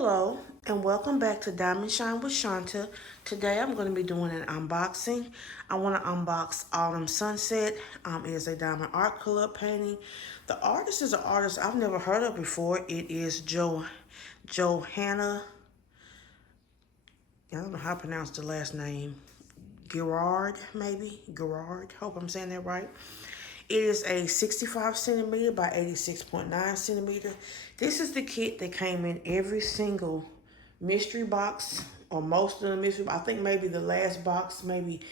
Hello and welcome back to Diamond Shine with Shanta. Today I'm going to be doing an unboxing. I want to unbox Autumn Sunset. It is a diamond art color painting. The artist is an artist I've never heard of before. It is Johanna. I don't know how to pronounce the last name. Girard, maybe? Girard. Hope I'm saying that right. It is a 65 centimeter by 86.9 centimeter. This is the kit that came in every single mystery box, or most of the mystery. I think maybe the last box, maybe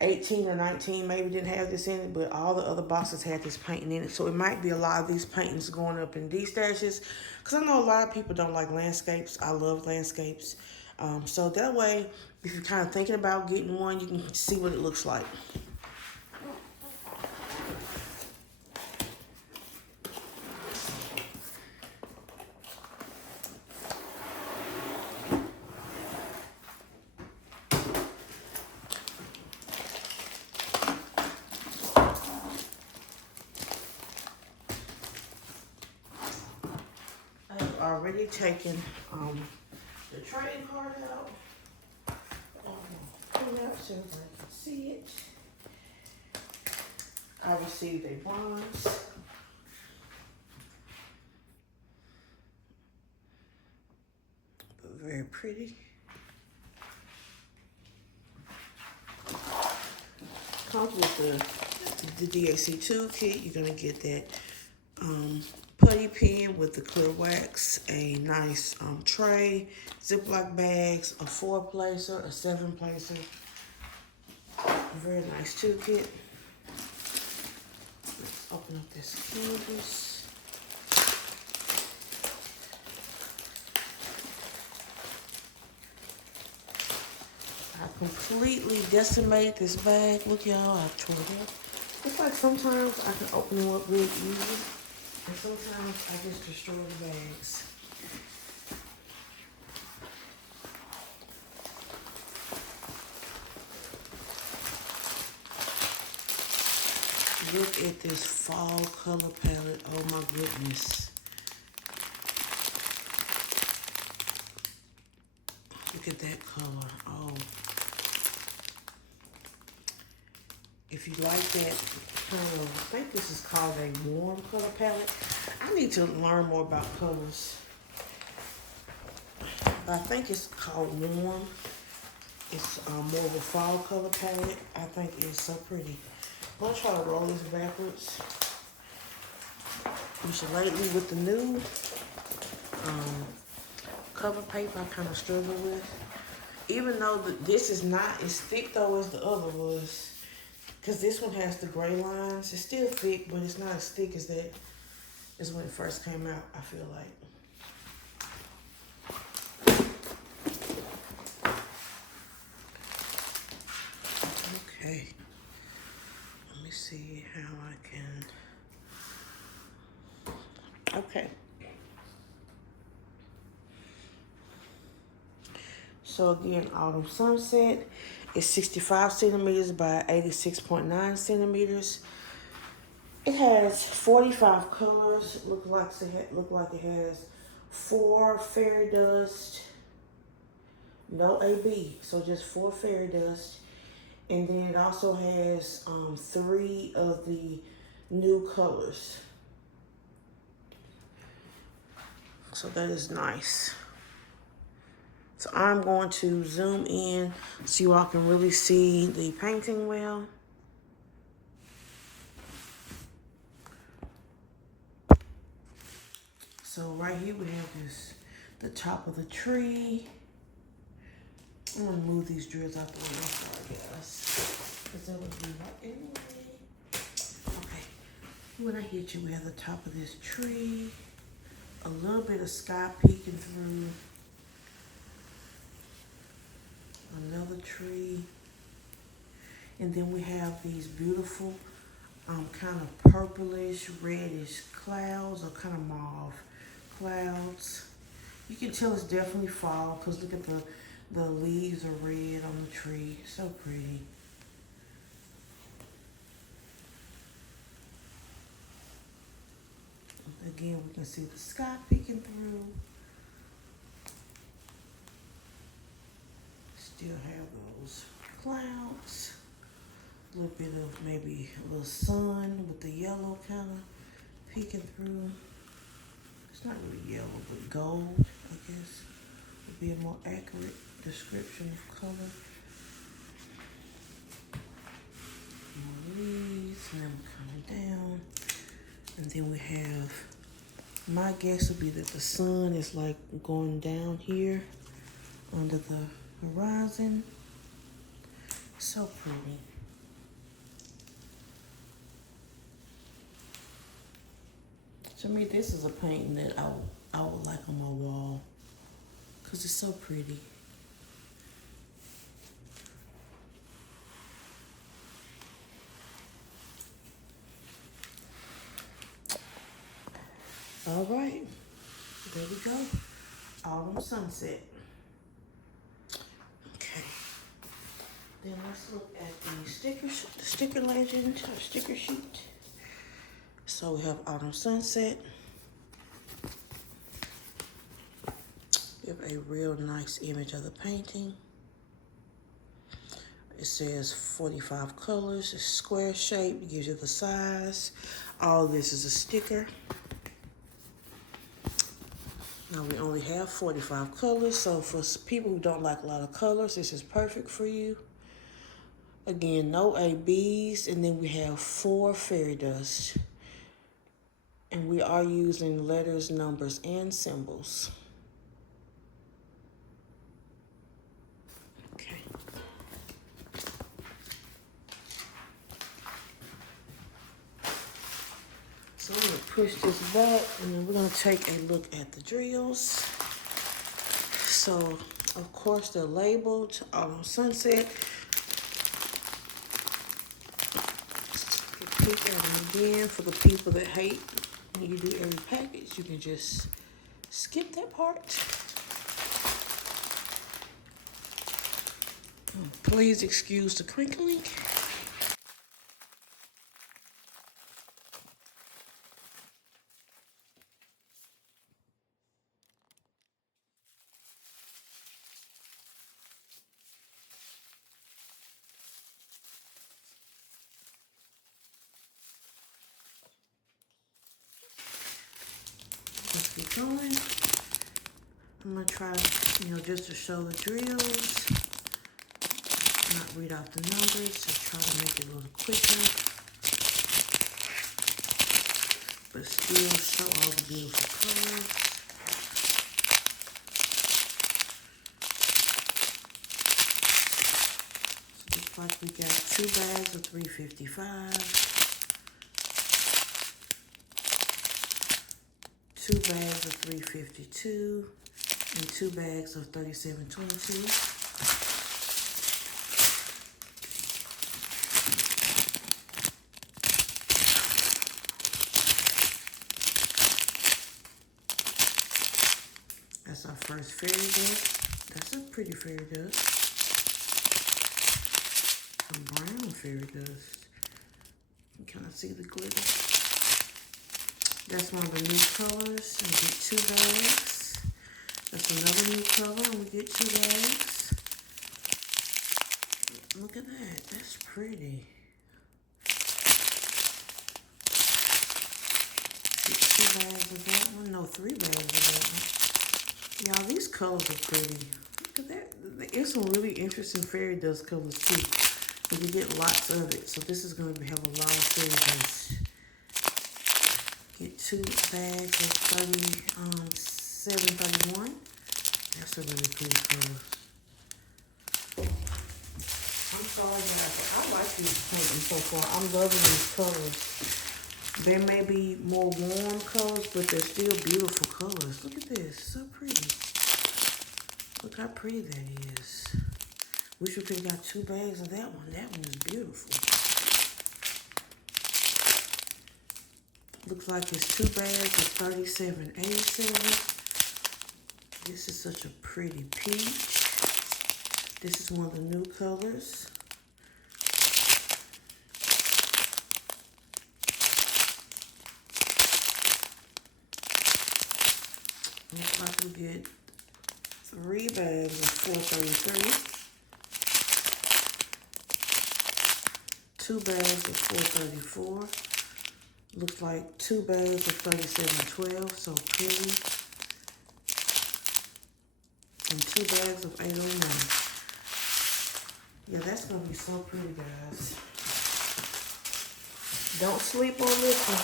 18 or 19, maybe didn't have this in it, but all the other boxes had this painting in it. So it might be a lot of these paintings going up in these stashes, because I know a lot of people don't like landscapes. I love landscapes. So that way, if you're kind of thinking about getting one, you can see what it looks like. I have already taken the trading card out. Pull it out so everybody can see it. I received a bronze. Very pretty. Comes with the DAC toolkit. You're gonna get that putty pen with the clear wax, a nice tray, Ziploc bags, a 4-placer, a 7-placer. Very nice toolkit. Let's open up this canvas. I completely decimated this bag. Look, y'all, I tore it up. It's like sometimes I can open them up real easy, and sometimes I just destroy the bags. Look at this fall color palette. Oh my goodness. Look at that color. Oh. If you like that kind of, I think this is called a warm color palette. I need to learn more about colors. But I think it's called warm. It's more of a fall color palette. I think it's so pretty. I'm gonna try to roll this backwards. Usually lately with the new cover paper, I kind of struggle with. Even though this is not as thick though as the other was. Because this one has the gray lines. It's still thick, but it's not as thick as that as when it first came out, I feel like. Okay. Let me see how I can. Okay. So again, Autumn Sunset is 65 centimeters by 86.9 centimeters. It has 45 colors. Look like it has 4 fairy dust, no AB, so just 4 fairy dust. And then it also has 3 of the new colors. So that is nice. So I'm going to zoom in so you all can really see the painting well. So right here we have the top of the tree. I'm gonna move these drills out the way. I'm sorry, guys. Because that would be right anyway. Okay. When I hit you, we have the top of this tree. A little bit of sky peeking through. Another tree. And then we have these beautiful kind of purplish, reddish clouds, or kind of mauve clouds. You can tell it's definitely fall because look at the leaves are red on the tree. So pretty. Again, we can see the sky peeking through. still have those clouds. A little bit of maybe a little sun with the yellow kind of peeking through. It's not really yellow, but gold, I guess, would be a more accurate description of color. More leaves, and then we're coming down. And then we have, my guess would be that the sun is like going down here under the horizon. So pretty. To me, this is a painting that I would like on my wall because it's so pretty. All right, there we go. Autumn sunset. Okay. Then let's look at the sticker legend, or sticker sheet. So we have autumn sunset. We have a real nice image of the painting. It says 45 colors. It's square shape. It gives you the size. All this is a sticker. Now we only have 45 colors, so for people who don't like a lot of colors, this is perfect for you. Again, no ABs, and then we have 4 fairy dust. And we are using letters, numbers, and symbols. Okay. So I'm gonna push this back, and then we're gonna take a look at the drills. So, of course, they're labeled Autumn Sunset. Pick at them again for the people that hate when you do every package. You can just skip that part. Please excuse the crinkling. Let's keep going. I'm gonna try, just to show the drills, not read off the numbers, so try to make it a little quicker, but still show all the beautiful colors. So looks like we got 2 bags of 355. 2 bags of 352 and 2 bags of 3722. That's our first fairy dust. That's a pretty fairy dust. Some brown fairy dust. You can kind of see the glitter. That's one of the new colors, and we get 2 bags. That's another new color, and we get 2 bags. Look at that, that's pretty. Get 2 bags of that one, no, 3 bags of that one. Y'all, these colors are pretty. Look at that, there's some really interesting fairy dust colors too. But you get lots of it, so this is going to have a lot of fairy dust. Get 2 bags of 731. That's a really pretty color. I'm sorry that I like these paintings so far. I'm loving these colors. There may be more warm colors, but they're still beautiful colors. Look at this, so pretty. Look how pretty that is. Wish we could have got 2 bags of that one. That one is beautiful. Looks like it's 2 bags of 3787. This is such a pretty peach. This is one of the new colors. Looks like we get 3 bags of 433. 2 bags of 434. Looks like 2 bags of 3712, so pretty. And 2 bags of 809. Yeah, that's gonna be so pretty, guys. Don't sleep on this one.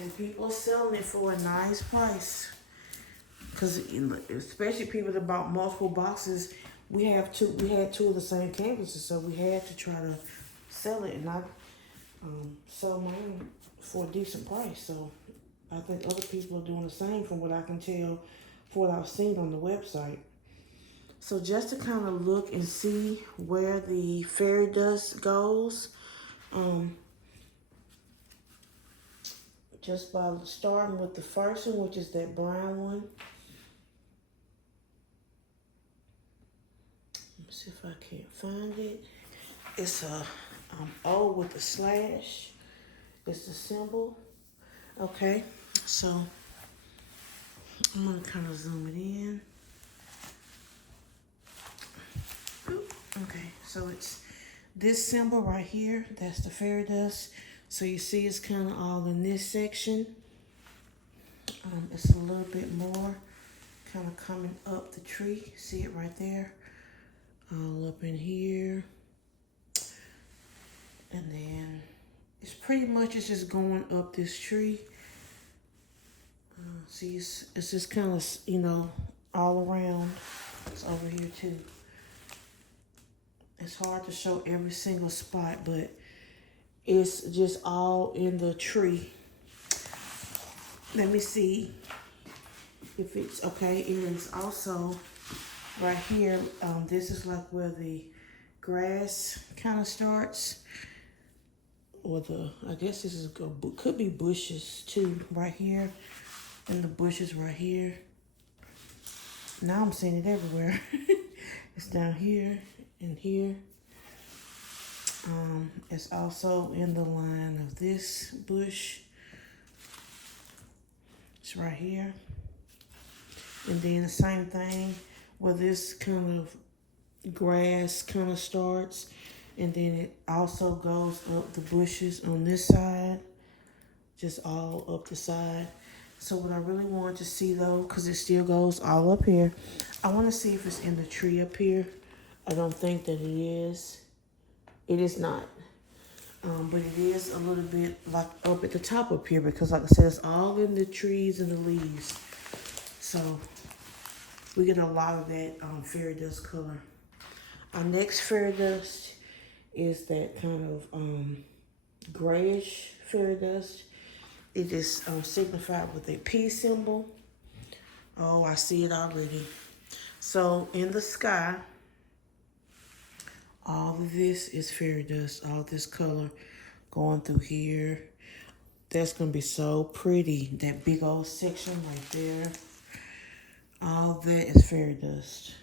And people are selling it for a nice price. Cause especially people that bought multiple boxes, we had 2 of the same canvases, so we had to try to sell it, and I sell mine for a decent price. So I think other people are doing the same from what I can tell, from what I've seen on the website. So just to kind of look and see where the fairy dust goes, just by starting with the first one, which is that brown one. Let me see if I can't find it. It's a O with a slash. It's the symbol. Okay, so I'm gonna kind of zoom it in. Okay, so it's this symbol right here. That's the fairy dust. So you see it's kind of all in this section. It's a little bit more kind of coming up the tree. See it right there? All up in here. And then it's pretty much it's just going up this tree. See, it's just kind of, you know, all around. It's over here too. It's hard to show every single spot, but it's just all in the tree. Let me see if it's okay. It is also right here. This is like where the grass kind of starts. Or I guess this is could be bushes too, right here. And the bushes right here. Now I'm seeing it everywhere. It's down here and here. It's also in the line of this bush. It's right here. And then the same thing where this kind of grass kind of starts. And then it also goes up the bushes on this side. Just all up the side. So what I really want to see though, because it still goes all up here, I want to see if it's in the tree up here. I don't think that it is. It is not. But it is a little bit like up at the top up here because like I said, it's all in the trees and the leaves. So we get a lot of that fairy dust color. Our next fairy dust is that kind of grayish fairy dust. It is signified with a P symbol. Oh, I see it already. So in the sky, all of this is fairy dust. All this color going through here. That's going to be so pretty. That big old section right there. All of that is fairy dust.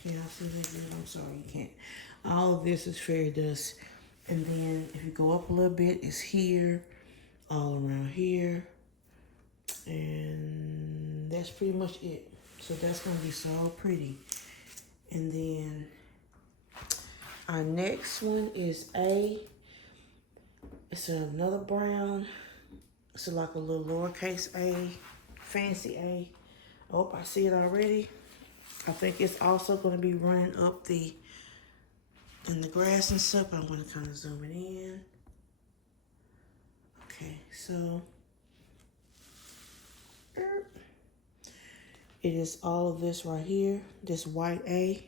Can y'all see that good? I'm sorry, you can't. All of this is fairy dust. And then if you go up a little bit, it's here. All around here. And that's pretty much it. So that's going to be so pretty. And then our next one is A. It's another brown. It's like a little lowercase a, fancy A. Oh, I see it already. I think it's also going to be running up in the grass and stuff. I'm going to kind of zoom it in. Okay, so it is all of this right here, this white A.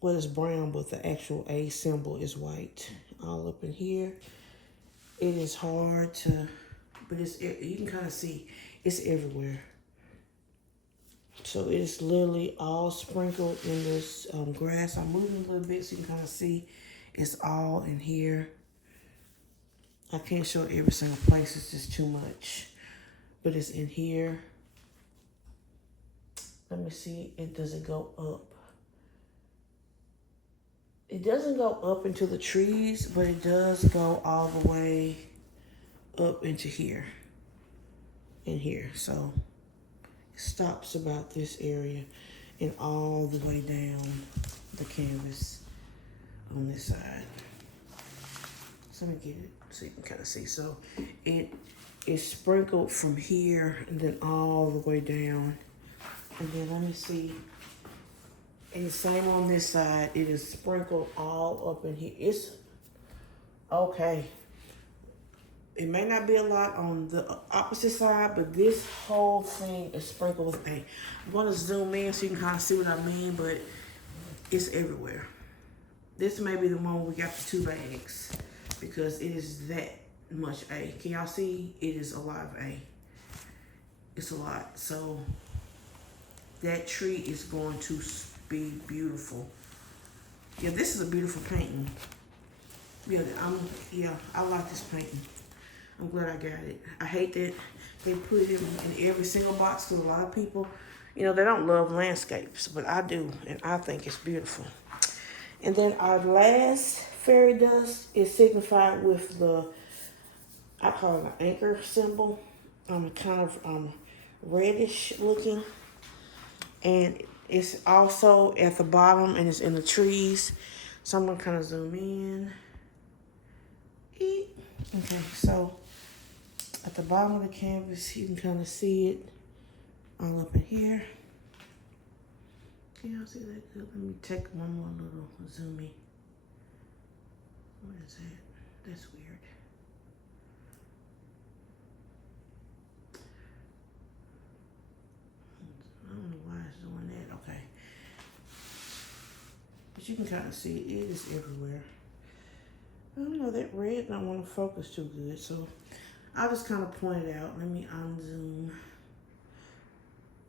Well, it's brown, but the actual A symbol is white. All up in here. It is hard to, but you can kind of see it's everywhere. So it's literally all sprinkled in this grass. I'm moving a little bit so you can kind of see it's all in here. I can't show every single place, it's just too much. But it's in here. Let me see, does it go up? It doesn't go up into the trees, but it does go all the way up into here. In here, so it stops about this area and all the way down the canvas. on this side. So let me get it so you can kind of see. So it is sprinkled from here and then all the way down. And then let me see. And the same on this side. It is sprinkled all up in here. It's okay. It may not be a lot on the opposite side, but this whole thing is sprinkled with paint. I'm going to zoom in so you can kind of see what I mean, but it's everywhere. This may be the one we got the 2 bags because it is that much A. Can y'all see? It is a lot of A. It's a lot. So that tree is going to be beautiful. Yeah, this is a beautiful painting. Yeah, I like this painting. I'm glad I got it. I hate that they put it in every single box because a lot of people, you know, they don't love landscapes, but I do, and I think it's beautiful. And then our last fairy dust is signified with the, I call it an anchor symbol. Kind of reddish looking. And it's also at the bottom and it's in the trees. So I'm going to kind of zoom in. Okay, so at the bottom of the canvas, you can kind of see it all up in here. Can y'all see that good? Let me take one more little zoom in. What is that? That's weird. I don't know why it's doing that. Okay. But you can kind of see it is everywhere. I don't know, that red don't want to focus too good, so I'll just kind of point it out. Let me unzoom.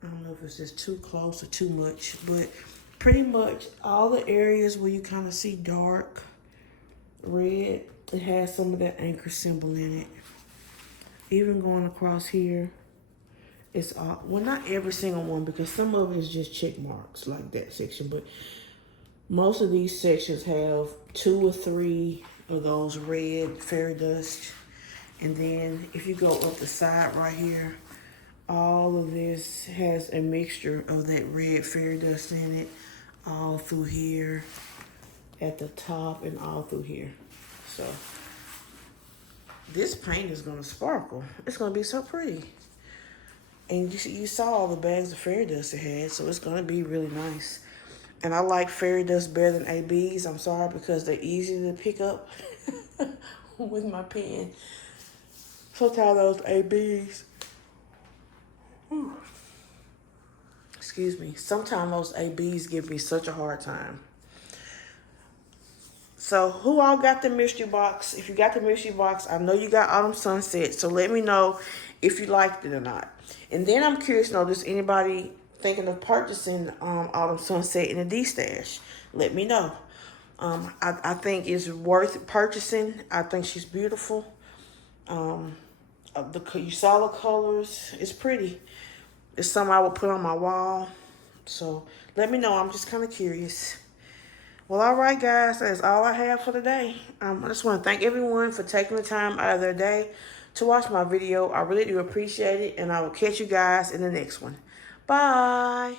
I don't know if it's just too close or too much, but pretty much all the areas where you kind of see dark red, it has some of that anchor symbol in it. Even going across here, it's all, well, not every single one because some of it is just check marks like that section, but most of these sections have 2 or 3 of those red fairy dust. And then if you go up the side right here, all of this has a mixture of that red fairy dust in it, all through here, at the top, and all through here. So this paint is gonna sparkle. It's gonna be so pretty. And you saw all the bags of fairy dust it had, so it's gonna be really nice. And I like fairy dust better than ABs. I'm sorry, because they're easy to pick up with my pen. Sometimes those ABs, excuse me, sometimes those ABs give me such a hard time. So who all got the mystery box? If you got the mystery box, I know you got Autumn Sunset, so let me know if you liked it or not. And then I'm curious to know, does anybody thinking of purchasing Autumn Sunset in a D-stash? Let me know. I think it's worth purchasing. I think she's beautiful. You saw the colors. It's pretty. It's something I would put on my wall. So let me know. I'm just kind of curious. Well, all right, guys. That's all I have for today. I just want to thank everyone for taking the time out of their day to watch my video. I really do appreciate it. And I will catch you guys in the next one. Bye.